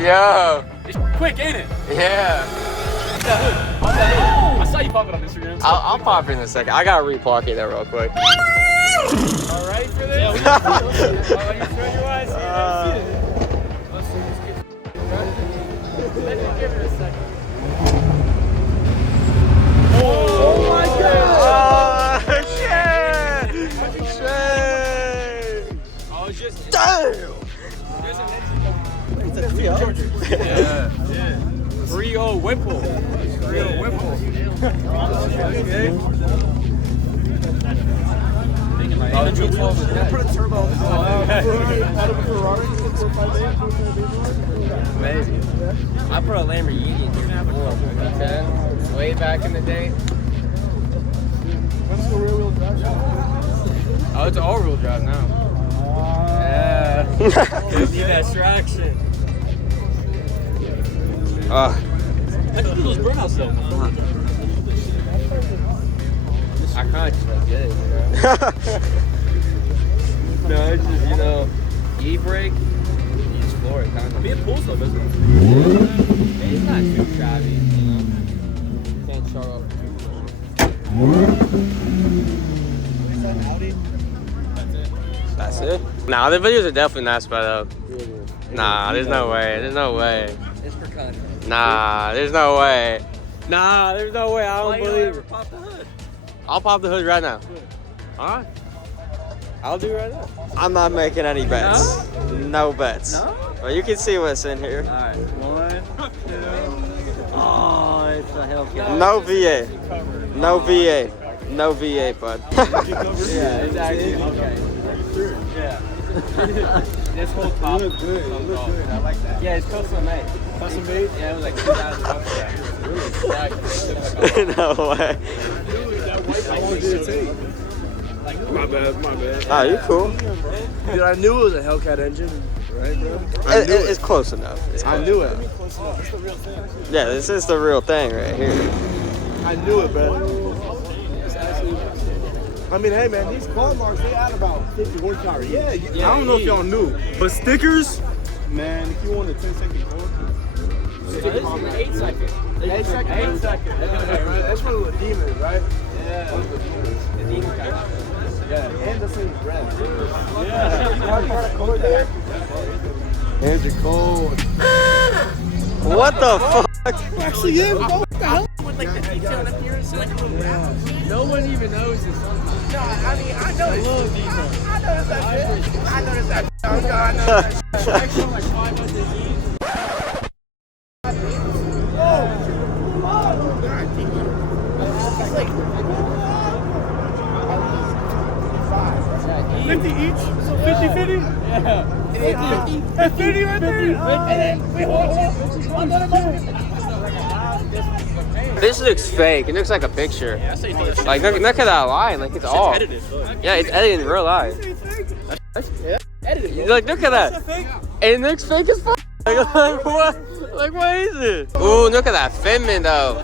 Yo. It's quick, ain't it? Yeah. I saw you pop it on Instagram. I'll pop in a second. I gotta repark it there real quick. All right for this? Yeah, you sure you want to see it? Let's see this kid. Let me give it a second. Oh my God! Oh, shit! Shit! Oh, it's just... Damn! There's an engine going. Yeah. 3.0 Whipple. 3.0 Whipple. Okay. Oh, put a turbo on Maybe. I put a Lamborghini in here before. Okay. Way back in the day. What's the rear wheel drive? Oh, it's all-wheel drive now. Yeah. Need that traction. Oh. How do you do those burnouts though? I kind of just get it, you know? No, it's just, you know, e-brake, you just floor it kind of. I mean, it pulls though, doesn't it? It's not too shabby, you know? Can't shut up. Is that an Audi? That's it? Nah, the videos are definitely not sped up. Nah, there's no way. There's no way. It's for content. Nah, there's no way. Nah, there's no way. I don't believe it. Pop the hood. I'll pop the hood right now. Alright. I'll do it right now. I'm not making any bets. No bets. No? But you can see what's in here. Alright, 1, 2. Oh, it's a Hellcat. No VA. No VA. No VA, bud. Yeah, it's actually okay. Yeah. This whole top. Look good. Look good. I like that. Yeah, it's custom made. Custom made? Yeah, it was like $2,000. No way. How long did it take? My bad. Oh, you cool. Dude, I knew it was a Hellcat engine, right, bro? It's close enough. I knew it. Yeah, this is the real thing right here. I knew it, bro. I mean, hey, man, these car marks, they add about 50 horsepower. Yeah, I don't know if y'all knew, but stickers, man, if you want a 10-second car, sticker This on is that. 8 seconds. 8 seconds? 8 seconds. That's for the demons, right? Yeah. The demon kind. Yeah, and the same breath. Yeah. Hands are cold. What the fuck? Actually, yeah, what the hell? With like the detailed appearance, like no one even knows this. No, I mean, I know it. I noticed that shit. I noticed that shit. I noticed that shit. Actually, like 500 each. It's like 50 each? 50-50? Yeah. 50 right there? This looks fake. It looks like a picture. Like, look at that line. Like, it's off. Edited. Yeah, it's edited in real life. Edited. Like, look at that. And it looks fake as fuck. Like, what? Like, what is it? Ooh, look at that fitment, though.